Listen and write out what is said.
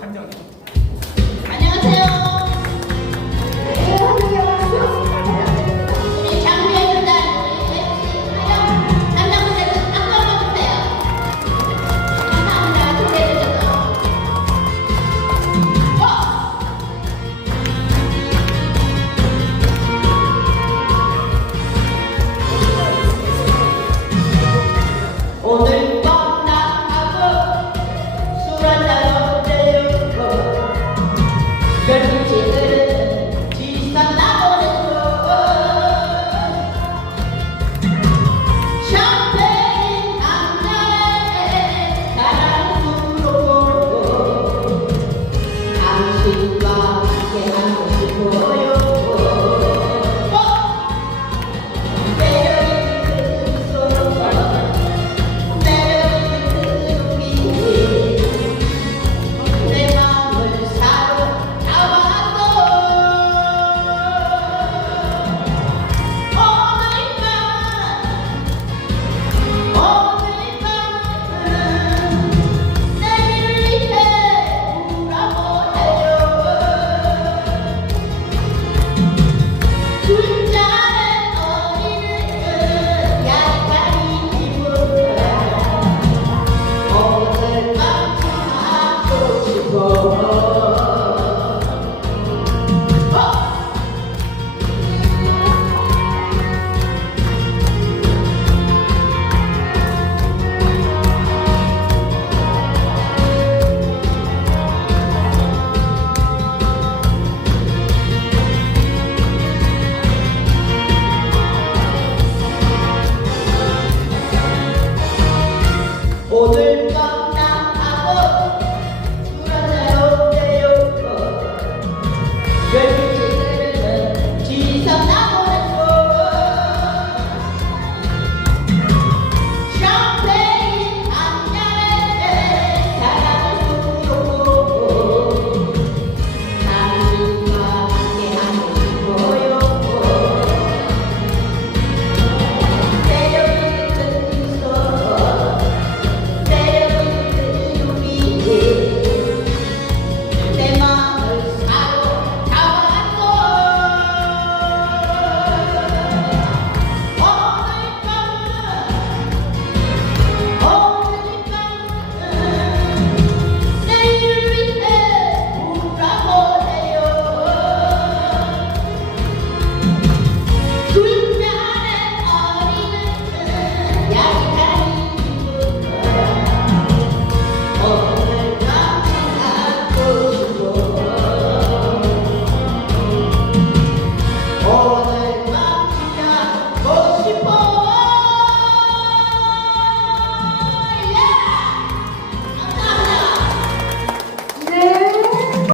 한정이